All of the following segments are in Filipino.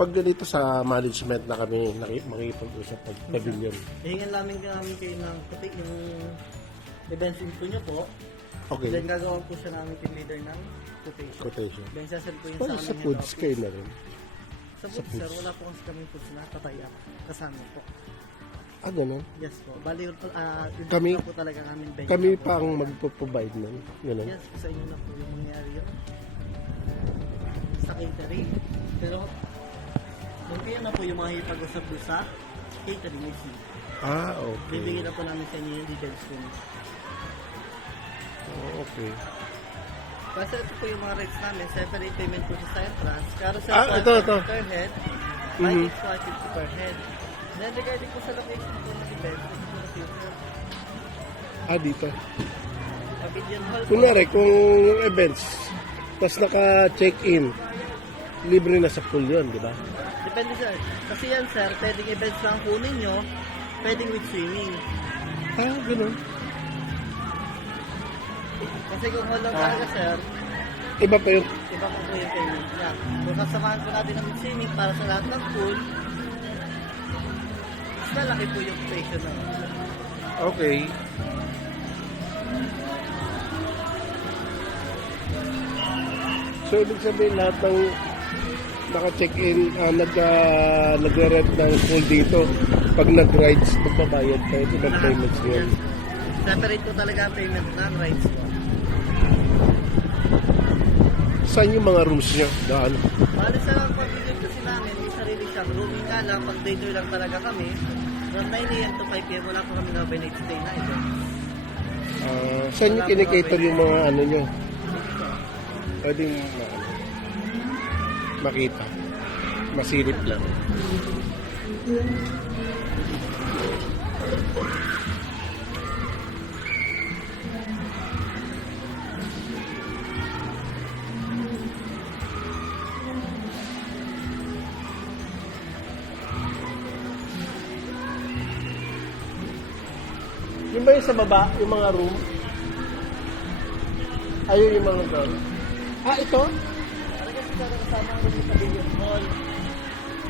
Pag ganito sa management na kami makikipag-usap pag pavilion. Hihingan namin kayo ng puti yung events info nyo po. Okay. Then gagawa po siya namin team leader ng quotation. Quotation. Then sasend po yun Pero sa sa amin foods kayo na rin. Sa foods, sir, wala po kasi kami foods na tatayap. Kasama po. Ah, ganun. Yes po. Bali, yun Kami- po talaga namin bench. Kami pa ang magpo-provide nun. Ganun. Yes, sa inyo na po yung mangyayari yun. Sa catering. Pero, kung kayo na po yung mga ipag-usap doon sa catering mismo. Ah, okay. Bibigyan na po namin sa inyo yung details po. Oh, okay. Kasi ito po yung mga rates namin. Separate payment po sa entrance. Carousel Ah, po ito. per head. Mhm. Lighting po ay 50 per head. Then regarding po sa location po ng event, ito po na future. Ah, dito. Pavilion Hall po. Kunwari, kung events, tapos naka-check-in, libre na sa pool yun, di ba? Depende sir. Kasi yan sir, pwedeng events lang kunin nyo, pwedeng with swimming. Ah, ganun. Kasi kung hall lang talaga sir, Iba pa yun. iba po po yung payment niya. Kung sasamahan po natin ng with swimming para sa lahat ng pool, mas malaki po yung quotation na. Okay. So, ibig sabihin lahat ng naka-check-in, nagre-rent ng pool dito, pag nag-rides, magbabayad kayo, ibang payments yun. Separate po talaga ang payment ng rides po. Saan yung mga rooms nyo? Daan? Bali sa pag-visit kasi namin, may sarili siyang rooming nga lang, pag day tour lang talaga kami. From 9 a.m. to 5 p.m. wala po kami na overnight stay na ito. Saan yung kinikater yung mga ano nyo? Pwedeng makita. Masilip lang. Yung ba yung sa baba, yung mga room? Ayun yung mga doon. Ah, ito? Talaga kasi kasama ang rooming sa Pavilion Hall.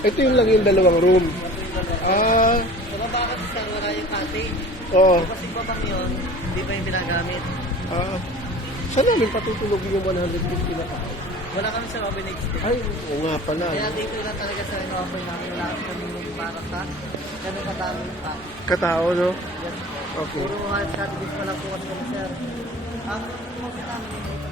Ito yung lang yung dalawang room. Ito yung dalawa. Ah, Sa baba kasi sa wala yung cottage. oo. Kasi babang yun, hindi pa yung ginagamit. Ah, saan namin patutulogin yung 150 na tao? Wala kami sa overnight stay. Ay, oo nga pala. Kaya dito lang talaga sa offer namin, wala kami para sa ganun kadami yung tao. Katao, no? Yes. Okay. Puro halos cottage pa lang po kasi kami sir. Ang kasi namin yung